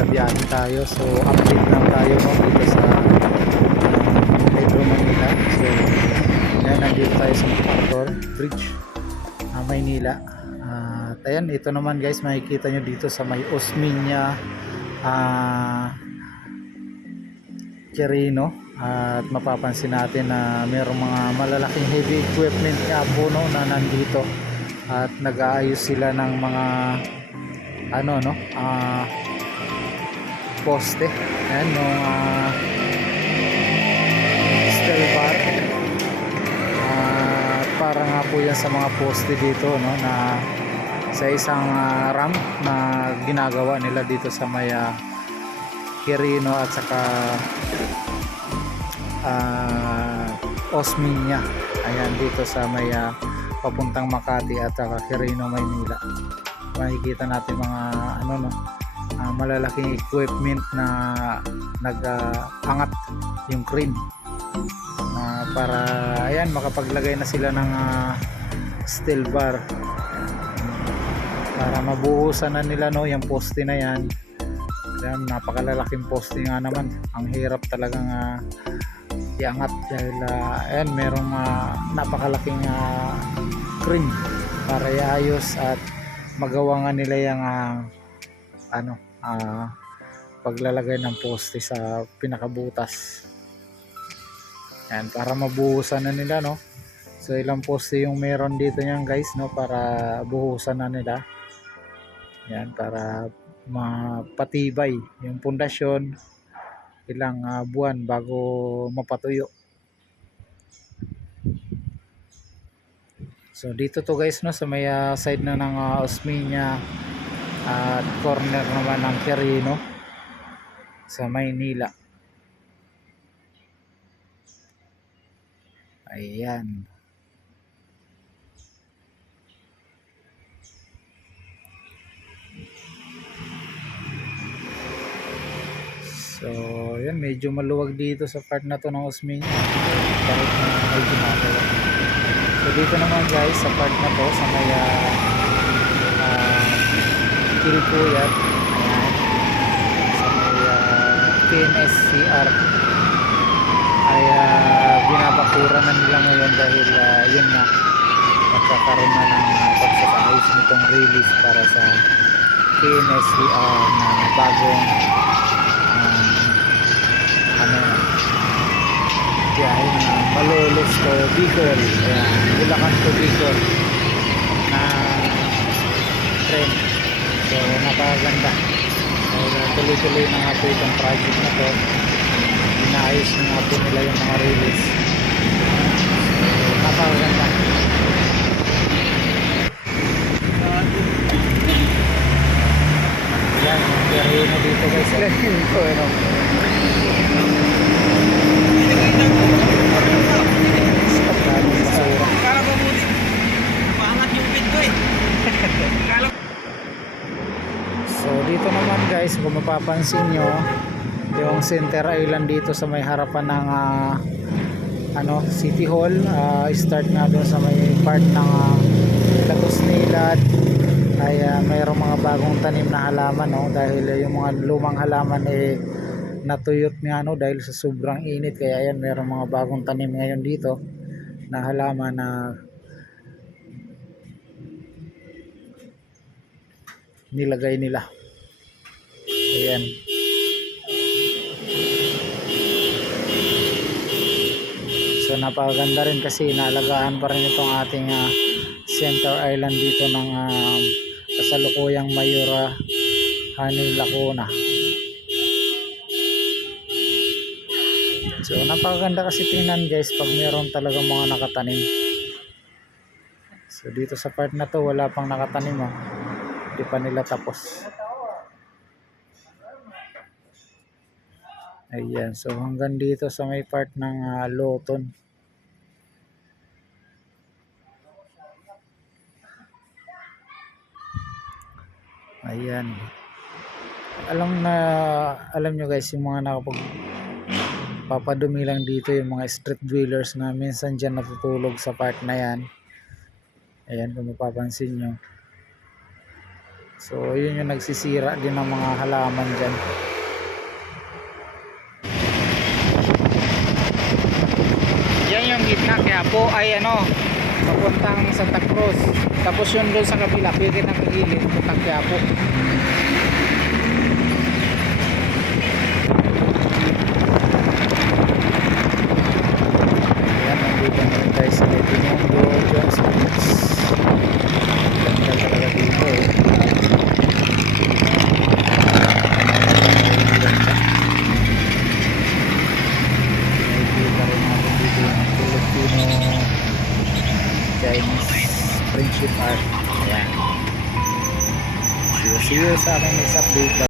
nasa biyahe tayo. So update lang tayo no, dito sa Metro Manila. So yan, nandito tayo sa MacArthur Bridge, Maynila. At ayan, ito naman guys, makikita nyo dito sa may Osmeña Quirino. At mapapansin natin na mayroong mga malalaking heavy equipment nga po no, na nandito at nag-aayos sila ng mga ano no, poste. Ayan, yung steel bar. Para nga po yan sa mga poste dito no, na sa isang ramp na ginagawa nila dito sa may Quirino at saka Osmeña. Ayan, dito sa may papuntang Makati at saka Quirino, Maynila. Makikita natin mga ano no, malalaking equipment na nag-angat yung crane para ayan makapaglagay na sila ng steel bar para mabuhusan na nila no yung poste na yan. Ayan, napakalalaking poste nga naman, ang hirap talagang iangat dahil ayan merong napakalaking crane para iayos at magawa nga nila yung paglalagay ng poste sa pinakabutas. Yan, para mabuhusan na nila no. So ilang poste yung meron dito niyan guys no, para buhusan na nila. Yan, para mapatibay yung pundasyon, ilang buwan bago mapatuyo. So dito to guys no, sa may side na ng Osmeña at corner naman ng Quirino sa Maynila. Ayan. So, yan, medyo maluwag dito sa part na to ng Osmeña. Kahit na may ginagawa. So, dito naman guys, sa part na to, sa may Kilpuyat, ayan, sa may PNSCR, ay binabakuran na nila ngayon dahil yun nga, magkakaroon na ng pagsasayos nitong release para sa PNSCR na bagong biyahe na Malolos to Bicol, Bulacan to Bicol na train. So napakaganda dahil tuloy-tuloy na nga po itong project na to, inaayos na nga po nila yung mga release. So napakaganda. Yan, yung na dito guys. Alam ko ano, Kala ko buti. Paangat yung pit ko eh. so dito naman guys, kung mapapansin nyo, yung center island dito sa may harapan ng City Hall, start nga doon sa may part ng Lagos-Nilad ay mayroong mga bagong tanim na halaman no, dahil yung mga lumang halaman natuyot nga no, dahil sa sobrang init. Kaya ayan, mayroong mga bagong tanim ngayon dito na halaman na nilagay nila. Ayan. So napakaganda rin kasi inaalagaan pa rin itong ating center island dito ng kasalukuyang Mayura Hanil Lacuna. So napakaganda kasi tingnan guys pag meron talagang mga nakatanim. So dito sa part na to wala pang nakatanim hindi pa nila tapos. Ayan, so hanggang dito sa may part ng Loton. Ayan. Alam nyo guys, yung mga papadumi lang dito, yung mga street dwellers na minsan dyan natutulog sa part na yan. Ayan, kung mapapansin nyo. So yun yung nagsisira din ng mga halaman dyan. Yan yung gitna, kaya po ay papuntang Santa Cruz. Tapos yun doon sa kabila, pwede ng kagilid, puntang Quiapo. Ayan, nandito na rin tayo sa Binondo, Jones Beach. Ganda talaga dito eh. Nakikita rin natin dito yung Filipino-Chinese friendship art. Ayan. See you sa aking next update.